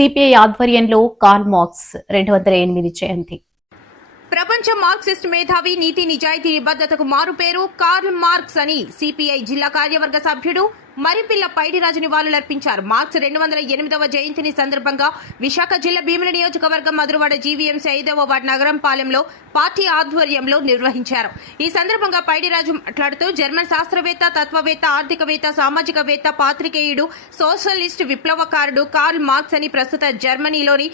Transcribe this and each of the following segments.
CPI ఆధ్వర్యంలో Karl Marx 208 జయంతి. ప్రపంచ Marxist మేధావి, నీతి నిజాయితీ నిబద్ధతకు మారుపేరు కార్ల్ మార్క్స్ అని సిపిఐ జిల్లా కార్యవర్గ సభ్యుడు మరిపిల్ల పైడిరాజు నివాళులర్పించారు. మార్క్స్ 208వ జయంతిని సందర్భంగా విశాఖ జిల్లా భీమిలి నియోజకవర్గం మధురవాడ జీవీఎంసీ 5వ వార్డు నగరంపాలెంలో పార్టీ ఆధ్వర్యంలో నిర్వహించారు. ఈ సందర్భంగా పైడిరాజు మాట్లాడుతూ జర్మన్ శాస్త్రవేత్త, తత్వవేత్త, ఆర్థికవేత్త, సామాజికవేత్త, పాత్రికేయుడు, సోషలిస్ట్ విప్లవకారుడు కార్ల్ మార్క్స్ అని ప్రస్తుత జర్మనీలోని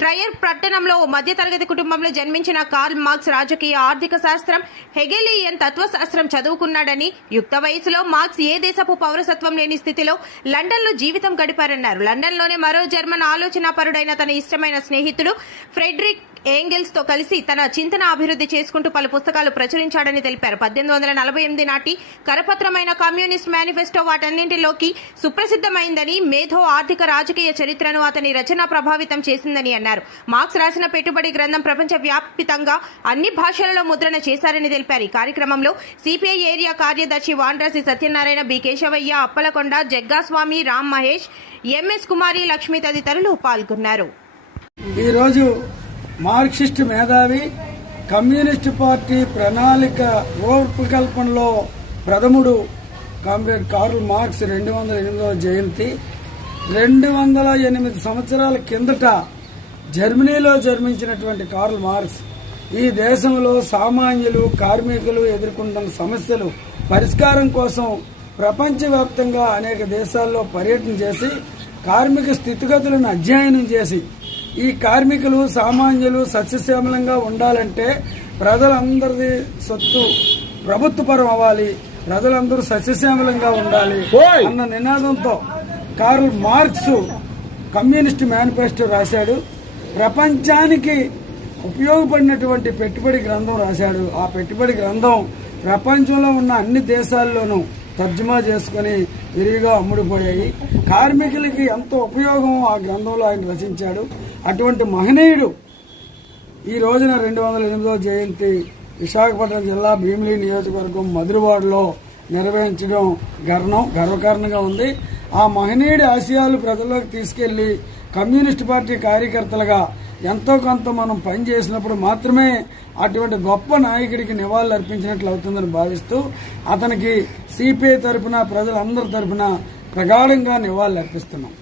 ట్రయర్ పట్టణంలో మధ్యతరగతి కుటుంబంలో జన్మించిన కార్ల్ మార్క్స్ రాజకీయ, ఆర్థిక శాస్త్రం, హెగెలియన్ తత్వశాస్త్రం చదువుకున్నాడని, యుక్త వయసులో మార్క్స్ ఏ దేశపు పౌరసత్వం లేని స్థితిలో లండన్లో జీవితం గడిపారన్నారు. లండన్లోనే మరో జర్మన్ ఆలోచనాపరుడైన తన ఇష్టమైన స్నేహితుడు ఫ్రెడరిక్ ఏంగెల్స్ తో కలిసి తన చింతన అభివృద్ధి చేసుకుంటూ పలు పుస్తకాలు ప్రచురించాడని తెలిపారు. 1848 నాటి కరపత్రమైన కమ్యూనిస్ట్ మేనిఫెస్టో వాటన్నింటిలోకి సుప్రసిద్ధమైందని, మేధో, ఆర్థిక, రాజకీయ చరిత్రను అతని రచన ప్రభావితం చేసిందని అన్నారు. మార్క్స్ రాసిన పెట్టుబడి గ్రంథం ప్రపంచ వ్యాప్తంగా అన్ని భాషలలో ముద్రణ చేశారని తెలిపారు. ఈ కార్యక్రమంలో సిపిఐ ఏరియా కార్యదర్శి వాండ్రాసి సత్యనారాయణ, బి కేశవయ్య, అప్పలకొండ, జగ్గాస్వామి, రామ్ మహేష్, ఎంఎస్ కుమారి, లక్ష్మి తదితరులు పాల్గొన్నారు. ఈరోజు మార్క్సిస్ట్ మేధావి, కమ్యూనిస్ట్ పార్టీ ప్రణాళిక రూపకల్పనలో ప్రథముడు కామ్రేడ్ కార్ల్ మార్క్స్ 208వ జయంతి. 208 సంవత్సరాల కిందట జర్మనీలో జన్మించినటువంటి కార్ల్ మార్క్స్ ఈ దేశంలో సామాన్యులు, కార్మికులు ఎదుర్కొంటున్న సమస్యలు పరిష్కారం కోసం ప్రపంచవ్యాప్తంగా అనేక దేశాల్లో పర్యటన చేసి కార్మిక స్థితిగతులను అధ్యయనం చేసి ఈ కార్మికులు, సామాన్యులు సస్యశ్యామలంగా ఉండాలంటే ప్రజలందరిది సొత్తు ప్రభుత్వపరం అవ్వాలి, ప్రజలందరూ సస్యశ్యామలంగా ఉండాలి అన్న నినాదంతో కార్ల్ మార్క్స్ కమ్యూనిస్ట్ మేనిఫెస్టో రాశాడు. ప్రపంచానికి ఉపయోగపడినటువంటి పెట్టుబడి గ్రంథం రాశాడు. ఆ పెట్టుబడి గ్రంథం ప్రపంచంలో ఉన్న అన్ని దేశాల్లోనూ తర్జుమా చేసుకుని విరివిగా అమ్ముడుపోయాయి. కార్మికులకి ఎంతో ఉపయోగం ఆ గ్రంథంలో ఆయన రచించాడు. అటువంటి మహనీయుడు ఈ రోజున 208వ జయంతి విశాఖపట్నం జిల్లా భీమిలి నియోజకవర్గం మధురవాడలో నిర్వహించడం గర్వకారణంగా ఉంది. ఆ మహనీయుడి ఆశయాలు ప్రజల్లోకి తీసుకెళ్లి కమ్యూనిస్ట్ పార్టీ కార్యకర్తలుగా ఎంతో కొంత మనం పనిచేసినప్పుడు మాత్రమే అటువంటి గొప్ప నాయకుడికి నివాళులు అర్పించినట్లు అవుతుందని భావిస్తూ అతనికి సిపిఐ తరఫున, ప్రజలందరి తరఫున ప్రగాఢంగా నివాళులు అర్పిస్తున్నాం.